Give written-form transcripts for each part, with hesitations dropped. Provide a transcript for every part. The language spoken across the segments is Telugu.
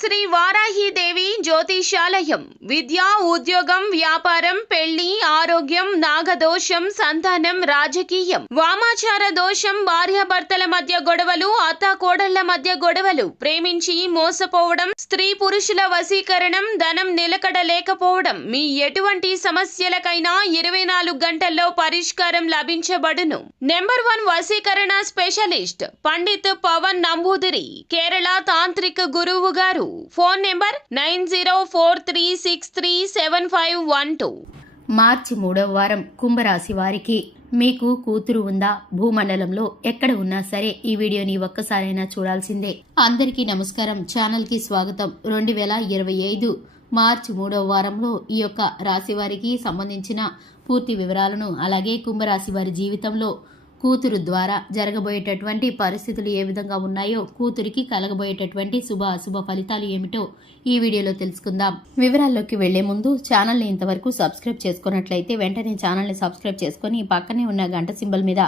శ్రీ వారాహిదేవి జ్యోతిషాలయం విద్య, ఉద్యోగం, వ్యాపారం, పెళ్లి, ఆరోగ్యం, నాగదోషం, సంతానం, రాజకీయం, వామాచార దోషం, భార్యాభర్తల మధ్య గొడవలు, అత్తాకోడళ్ల మధ్య గొడవలు, ప్రేమించి మోసపోవడం, స్త్రీ పురుషుల వశీకరణం, ధనం నిలకడ లేకపోవడం, మీ ఎటువంటి సమస్యలకైనా 24 గంటల్లో పరిష్కారం లభించబడును. నెంబర్ 1 వశీకరణ స్పెషలిస్ట్ పండిత్ పవన్ నంబూదిరి, కేరళ తాంత్రిక గురువు గారు. Phone number 9043637512. మార్చి 3వ వారం కుంభరాశి వారికి. మీకు కూతురు ఉందా? భూమండలంలో ఎక్కడ ఉన్నా సరే ఈ వీడియోని ఒక్కసారైనా చూడాల్సిందే. అందరికీ నమస్కారం, ఛానల్ కి స్వాగతం. 2025 మార్చి 3వ వారంలో ఈ యొక్క రాశి వారికి సంబంధించిన పూర్తి వివరాలను, అలాగే కుంభరాశి వారి జీవితంలో కూతురు ద్వారా జరగబోయేటటువంటి పరిస్థితులు ఏ విధంగా ఉన్నాయో, కూతురికి కలగబోయేటటువంటి శుభ అశుభ ఫలితాలు ఏమిటో ఈ వీడియోలో తెలుసుకుందాం. వివరాల్లోకి వెళ్లే ముందు ఛానల్ని ఇంతవరకు సబ్స్క్రైబ్ చేసుకున్నట్లయితే వెంటనే ఛానల్ని సబ్స్క్రైబ్ చేసుకుని పక్కనే ఉన్న గంట సింబల్ మీద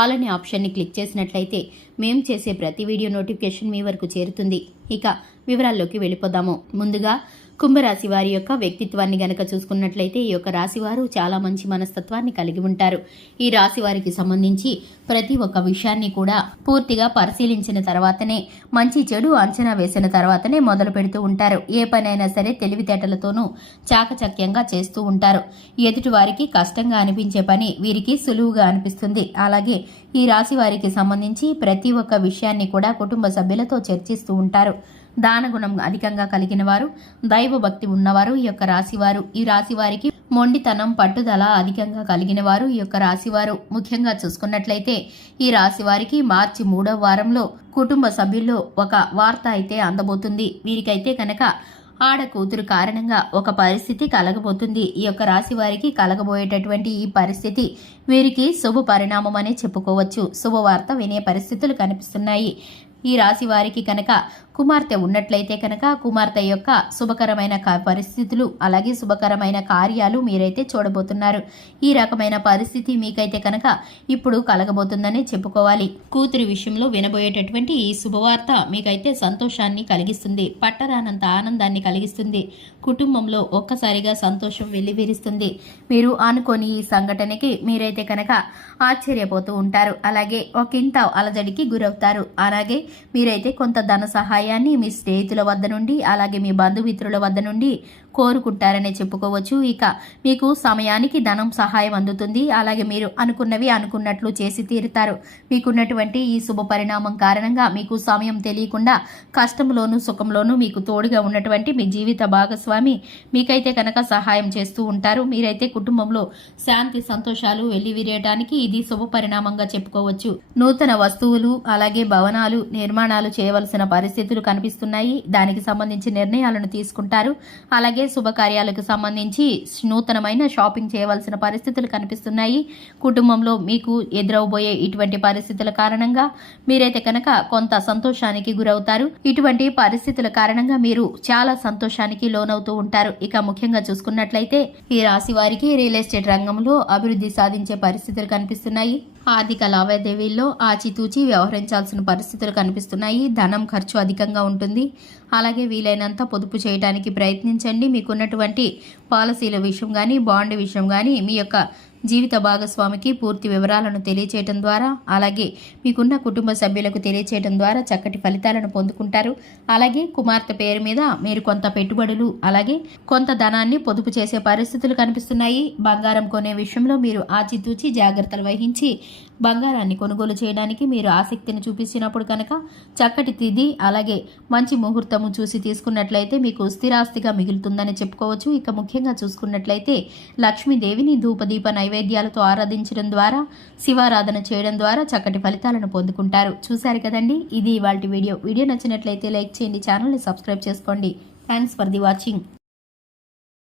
ఆల్ అనే ఆప్షన్ని క్లిక్ చేసినట్లయితే మేము చేసే ప్రతి వీడియో నోటిఫికేషన్ మీ వరకు చేరుతుంది. ఇక వివరాల్లోకి వెళ్ళిపోదాము. ముందుగా కుంభరాశి వారి యొక్క వ్యక్తిత్వాన్ని గనక చూసుకున్నట్లయితే ఈ యొక్క రాశి వారు చాలా మంచి మనస్తత్వాన్ని కలిగి ఉంటారు. ఈ రాశి వారికి సంబంధించి ప్రతి ఒక్క విషయాన్ని కూడా పూర్తిగా పరిశీలించిన తర్వాతనే, మంచి చెడు అంచనా వేసిన తర్వాతనే మొదలు పెడుతూ ఉంటారు. ఏ పనైనా సరే తెలివితేటలతోనూ చాకచక్యంగా చేస్తూ ఉంటారు. ఎదుటి వారికి కష్టంగా అనిపించే పని వీరికి సులువుగా అనిపిస్తుంది. అలాగే ఈ రాశి వారికి సంబంధించి ప్రతి ఒక్క విషయాన్ని కూడా కుటుంబ సభ్యులతో చర్చిస్తూ ఉంటారు. దానగుణం అధికంగా కలిగిన వారు, దైవ భక్తి ఉన్నవారు ఈ యొక్క రాశివారు. ఈ రాశి వారికి మొండితనం, పట్టుదల అధికంగా కలిగిన వారు ఈ యొక్క రాశివారు. ముఖ్యంగా చూసుకున్నట్లయితే ఈ రాశి వారికి మార్చి 3వ వారంలో కుటుంబ సభ్యుల్లో ఒక వార్త అయితే అందబోతుంది. వీరికైతే కనుక ఆడ కూతురు కారణంగా ఒక పరిస్థితి కలగబోతుంది. ఈ యొక్క రాశి వారికి కలగబోయేటటువంటి ఈ పరిస్థితి వీరికి శుభ పరిణామం అనే చెప్పుకోవచ్చు. శుభవార్త వినే పరిస్థితులు కనిపిస్తున్నాయి. ఈ రాశి వారికి కనుక కుమార్తె ఉన్నట్లయితే కనుక కుమార్తె యొక్క శుభకరమైన పరిస్థితులు, అలాగే శుభకరమైన కార్యాలు మీరైతే చూడబోతున్నారు. ఈ రకమైన పరిస్థితి మీకైతే కనుక ఇప్పుడు కలగబోతుందని చెప్పుకోవాలి. కూతురి విషయంలో వినబోయేటటువంటి ఈ శుభవార్త మీకైతే సంతోషాన్ని కలిగిస్తుంది, పట్టరానంత ఆనందాన్ని కలిగిస్తుంది. కుటుంబంలో ఒక్కసారిగా సంతోషం వెల్లివిరుస్తుంది. మీరు అనుకోని ఈ సంఘటనకి మీరైతే కనుక ఆశ్చర్యపోతూ ఉంటారు. అలాగే ఒకంత అలజడికి గురవుతారు. అలాగే మీరైతే కొంత ధన సహాయాన్ని మీ స్నేహితుల వద్ద నుండి, అలాగే మీ బంధుమిత్రుల వద్ద నుండి కోరుకుంటారనే చెప్పుకోవచ్చు. ఇక మీకు సమయానికి ధనం సహాయం అందుతుంది. అలాగే మీరు అనుకున్నవి అనుకున్నట్లు చేసి తీరుతారు. మీకున్నటువంటి ఈ శుభ పరిణామం కారణంగా మీకు సమయం తెలియకుండా కష్టంలోనూ సుఖంలోనూ మీకు తోడుగా ఉన్నటువంటి మీ జీవిత భాగస్వామి మీకైతే కనుక సహాయం చేస్తూ ఉంటారు. మీరైతే కుటుంబంలో శాంతి సంతోషాలు వెల్లివిరియడానికి ఇది శుభ పరిణామంగా చెప్పుకోవచ్చు. నూతన వస్తువులు, అలాగే భవనాలు నిర్మాణాలు చేయవలసిన పరిస్థితులు కనిపిస్తున్నాయి. దానికి సంబంధించి నిర్ణయాలను తీసుకుంటారు. అలాగే శుభకార్యాలకు సంబంధించి నూతనమైన షాపింగ్ చేయవలసిన పరిస్థితులు కనిపిస్తున్నాయి. కుటుంబంలో మీకు ఎదురవబోయే ఇటువంటి పరిస్థితుల కారణంగా మీరైతే కనుక కొంత సంతోషానికి గురవుతారు. ఇటువంటి పరిస్థితుల కారణంగా మీరు చాలా సంతోషానికి లోనవుతూ ఉంటారు. ఇక ముఖ్యంగా చూసుకున్నట్లయితే ఈ రాశి వారికి రియల్ ఎస్టేట్ రంగంలో అభివృద్ధి సాధించే పరిస్థితులు కనిపిస్తున్నాయి. ఆర్థిక లావాదేవీల్లో ఆచితూచి వ్యవహరించాల్సిన పరిస్థితులు కనిపిస్తున్నాయి. ధనం ఖర్చు అధికంగా ఉంటుంది. అలాగే వీలైనంత పొదుపు చేయడానికి ప్రయత్నించండి. మీకున్నటువంటి పాలసీల విషయం కానీ, బాండ్ విషయం కానీ మీ యొక్క జీవిత భాగస్వామికి పూర్తి వివరాలను తెలియచేయడం ద్వారా, అలాగే మీకున్న కుటుంబ సభ్యులకు తెలియచేయడం ద్వారా చక్కటి ఫలితాలను పొందుకుంటారు. అలాగే కుమార్తె పేరు మీద మీరు కొంత పెట్టుబడులు, అలాగే కొంత ధనాన్ని పొదుపు చేసే పరిస్థితులు కనిపిస్తున్నాయి. బంగారం కొనే విషయంలో మీరు ఆచితూచి జాగ్రత్తలు వహించి బంగారాన్ని కొనుగోలు చేయడానికి మీరు ఆసక్తిని చూపించినప్పుడు కనుక చక్కటి తిథి, అలాగే మంచి ముహూర్తము చూసి తీసుకున్నట్లయితే మీకు స్థిరాస్తిగా మిగులుతుందని చెప్పుకోవచ్చు. ఇక ముఖ్యంగా చూసుకున్నట్లయితే లక్ష్మీదేవిని ధూపదీప నైవేద్యాలతో ఆరాధించడం ద్వారా, శివారాధన చేయడం ద్వారా చక్కటి ఫలితాలను పొందుకుంటారు. చూశారు కదండి, ఇది ఇవాల్టి వీడియో. వీడియో నచ్చినట్లయితే లైక్ చేయండి, ఛానల్ని సబ్స్క్రైబ్ చేసుకోండి. Thanks for the watching.